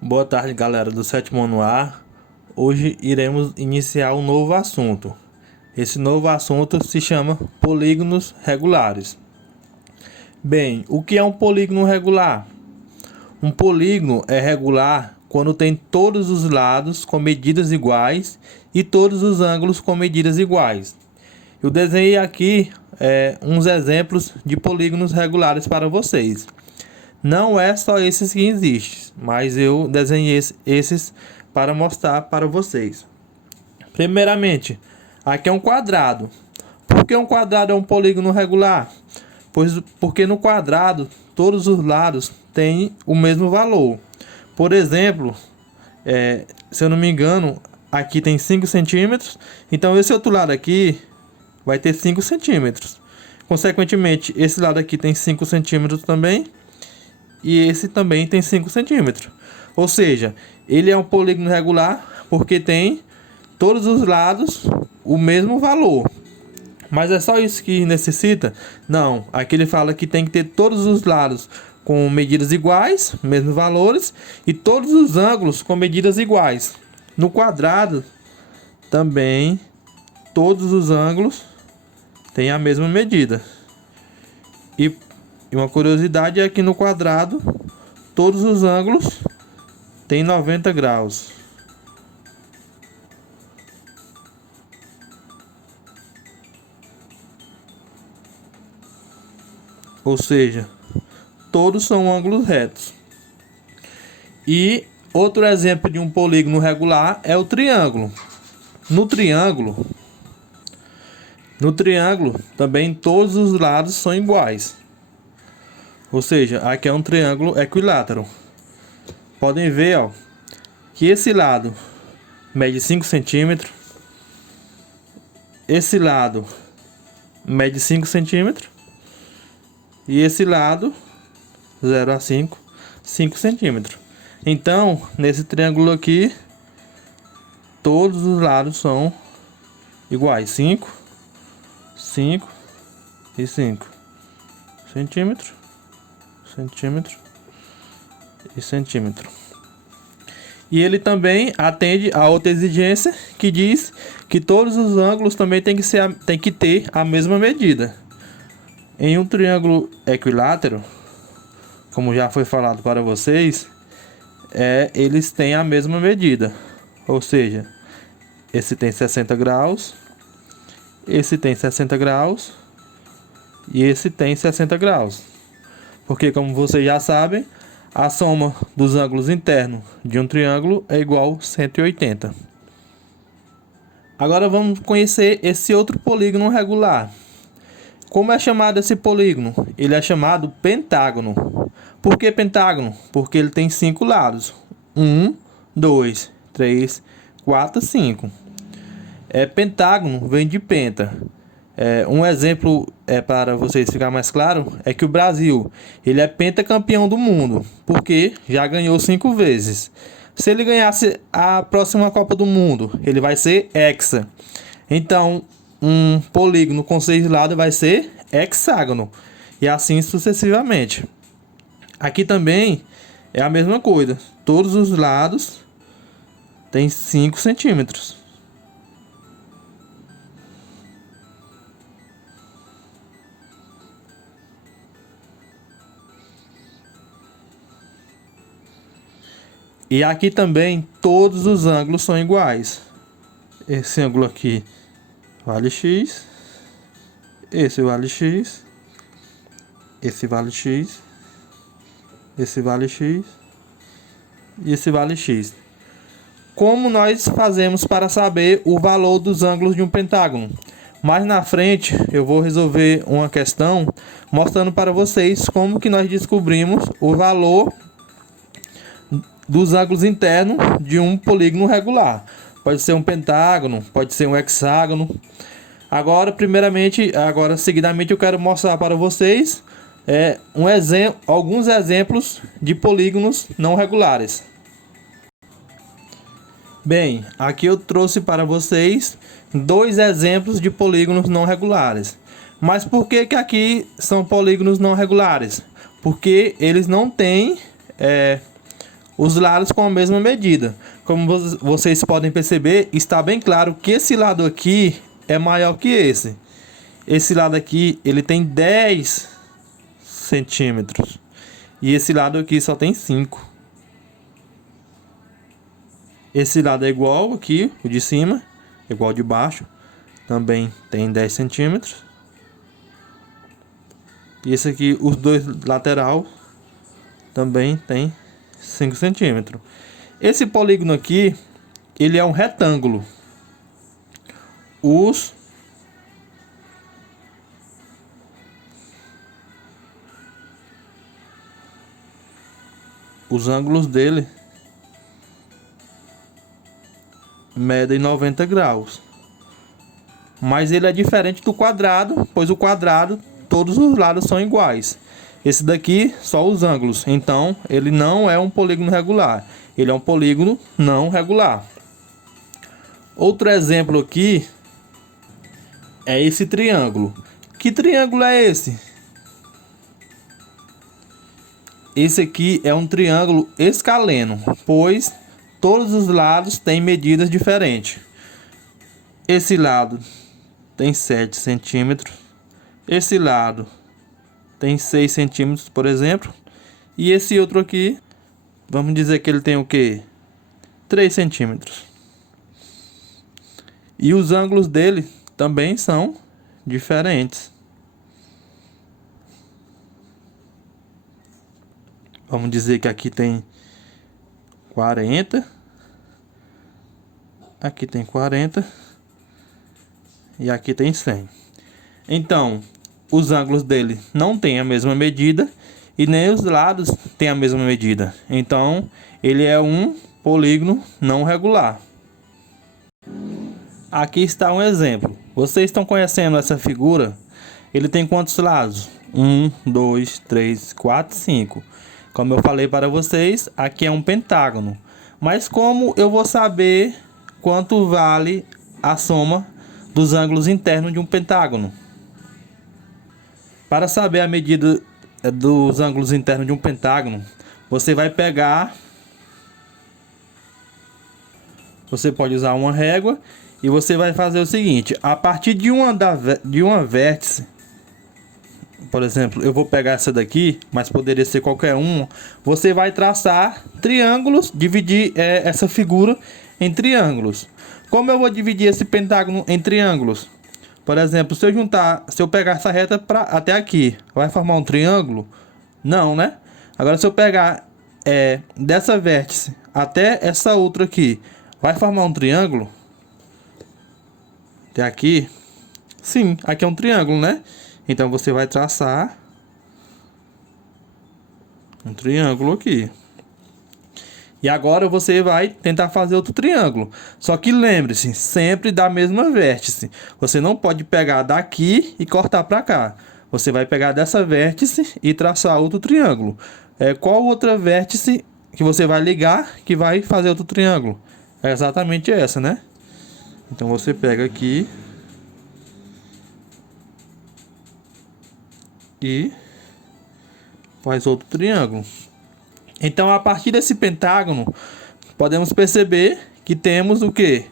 Boa tarde, galera do sétimo ano A. Hoje iremos iniciar um novo assunto. Esse novo assunto se chama polígonos regulares. Bem, o que é um polígono regular? Um polígono é regular quando tem todos os lados com medidas iguais e todos os ângulos com medidas iguais. Eu desenhei aqui uns exemplos de polígonos regulares para vocês. Não é só esses que existem, mas eu desenhei esses para mostrar para vocês. Primeiramente, aqui é um quadrado. Por que um quadrado é um polígono regular? Porque no quadrado todos os lados têm o mesmo valor. Por exemplo, se eu não me engano, aqui tem 5 centímetros, então esse outro lado aqui vai ter 5 centímetros. Consequentemente, esse lado aqui tem 5 centímetros também. E esse também tem 5 centímetros. Ou seja, ele é um polígono regular porque tem todos os lados o mesmo valor. Mas é só isso que necessita? Não, aqui ele fala que tem que ter todos os lados com medidas iguais, mesmos valores, e todos os ângulos com medidas iguais. No quadrado também todos os ângulos têm a mesma medida. E uma curiosidade é que no quadrado todos os ângulos têm 90 graus. Ou seja, todos são ângulos retos. E outro exemplo de um polígono regular é o triângulo. No triângulo também todos os lados são iguais. Ou seja, aqui é um triângulo equilátero. Podem ver, ó, que esse lado mede 5 centímetros. Esse lado mede 5 centímetros. E esse lado, 0 a 5, 5 centímetros. Então, nesse triângulo aqui, todos os lados são iguais. 5, 5 e 5 centímetros. Centímetro e centímetro. E ele também atende a outra exigência que diz que todos os ângulos também tem que ter a mesma medida. Em um triângulo equilátero, como já foi falado para vocês, eles têm a mesma medida. Ou seja, esse tem 60 graus, esse tem 60 graus e esse tem 60 graus. Porque, como vocês já sabem, a soma dos ângulos internos de um triângulo é igual a 180. Agora vamos conhecer esse outro polígono regular. Como é chamado esse polígono? Ele é chamado pentágono. Por que pentágono? Porque ele tem 5 lados. 1, 2, 3, 4, 5. Pentágono vem de penta. Um exemplo para vocês ficar mais claro é que o Brasil ele é pentacampeão do mundo, porque já ganhou 5 vezes. Se ele ganhasse a próxima Copa do Mundo, ele vai ser hexa. Então, um polígono com 6 lados vai ser hexágono, e assim sucessivamente. Aqui também é a mesma coisa, todos os lados têm 5 centímetros. E aqui também todos os ângulos são iguais. Esse ângulo aqui vale x, esse vale x, esse vale x, esse vale x e esse vale x. Como nós fazemos para saber o valor dos ângulos de um pentágono? Mais na frente eu vou resolver uma questão mostrando para vocês como que nós descobrimos o valor dos ângulos internos de um polígono regular. Pode ser um pentágono, pode ser um hexágono. Seguidamente eu quero mostrar para vocês alguns exemplos de polígonos não regulares. Bem, aqui eu trouxe para vocês 2 exemplos de polígonos não regulares. Mas por que aqui são polígonos não regulares? Porque eles não têm os lados com a mesma medida. Como vocês podem perceber, está bem claro que esse lado aqui é maior que esse. Esse lado aqui, ele tem 10 centímetros. E esse lado aqui só tem 5. Esse lado é igual aqui, o de cima, igual de baixo. Também tem 10 centímetros. E esse aqui, os dois lateral, também tem 5 centímetros. Esse polígono aqui, ele é um retângulo. Os ângulos dele medem 90 graus. Mas ele é diferente do quadrado, pois o quadrado, todos os lados são iguais. Esse daqui, só os ângulos. Então, ele não é um polígono regular. Ele é um polígono não regular. Outro exemplo aqui é esse triângulo. Que triângulo é esse? Esse aqui é um triângulo escaleno, pois todos os lados têm medidas diferentes. Esse lado tem 7 centímetros. Esse lado tem 6 centímetros, por exemplo. E esse outro aqui, vamos dizer que ele tem o quê? 3 centímetros. E os ângulos dele também são diferentes. Vamos dizer que aqui tem 40. Aqui tem 40. E aqui tem 100. Então, os ângulos dele não têm a mesma medida. E nem os lados têm a mesma medida. Então, ele é um polígono não regular. Aqui está um exemplo. Vocês estão conhecendo essa figura? Ele tem quantos lados? 1, 2, 3, 4, 5. Como eu falei para vocês, aqui é um pentágono. Mas como eu vou saber quanto vale a soma dos ângulos internos de um pentágono? Para saber a medida dos ângulos internos de um pentágono, você vai pegar... Você pode usar uma régua e você vai fazer o seguinte: a partir de uma vértice, por exemplo, eu vou pegar essa daqui, mas poderia ser qualquer um. Você vai traçar triângulos, dividir essa figura em triângulos. Como eu vou dividir esse pentágono em triângulos? Por exemplo, se eu pegar essa reta até aqui, vai formar um triângulo? Não, né? Agora, se eu pegar dessa vértice até essa outra aqui, vai formar um triângulo? Até aqui? Sim, aqui é um triângulo, né? Então, você vai traçar um triângulo aqui. E agora você vai tentar fazer outro triângulo. Só que lembre-se, sempre da mesma vértice. Você não pode pegar daqui e cortar para cá. Você vai pegar dessa vértice e traçar outro triângulo. Qual outra vértice que você vai ligar que vai fazer outro triângulo? É exatamente essa, né? Então você pega aqui e faz outro triângulo. Então, a partir desse pentágono, podemos perceber que temos o quê?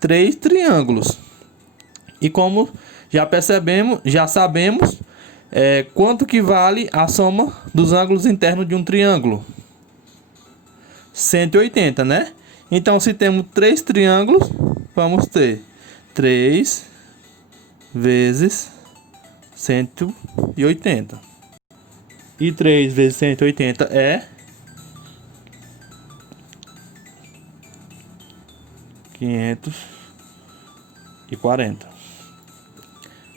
3 triângulos. E como já sabemos quanto que vale a soma dos ângulos internos de um triângulo. 180, né? Então, se temos 3 triângulos, vamos ter 3 vezes 180. E 3 vezes 180 é 540.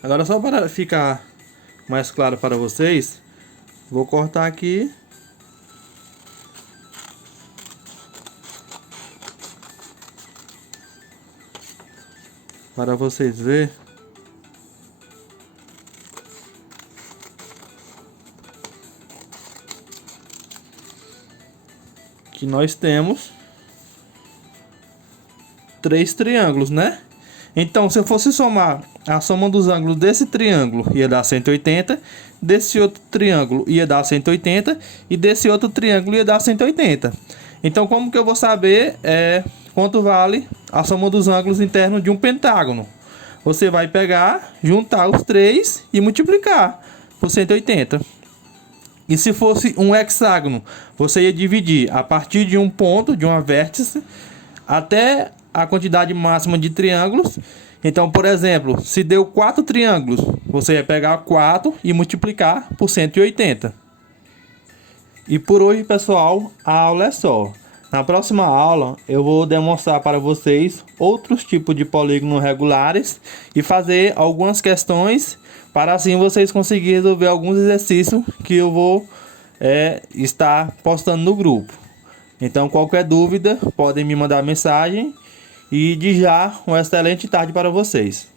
Agora, só para ficar mais claro para vocês, vou cortar aqui para vocês verem que nós temos 3 triângulos, né? Então, se eu fosse somar a soma dos ângulos desse triângulo, ia dar 180, desse outro triângulo ia dar 180 e desse outro triângulo ia dar 180. Então, como que eu vou saber quanto vale a soma dos ângulos internos de um pentágono? Você vai pegar, juntar os três e multiplicar por 180. E se fosse um hexágono, você ia dividir a partir de um ponto, de uma vértice, até a quantidade máxima de triângulos. Então, por exemplo, se deu 4 triângulos, você ia pegar 4 e multiplicar por 180. E por hoje, pessoal, a aula é só. Na próxima aula, eu vou demonstrar para vocês outros tipos de polígonos regulares e fazer algumas questões para assim vocês conseguirem resolver alguns exercícios que eu vou estar postando no grupo. Então, qualquer dúvida, podem me mandar mensagem e de já uma excelente tarde para vocês.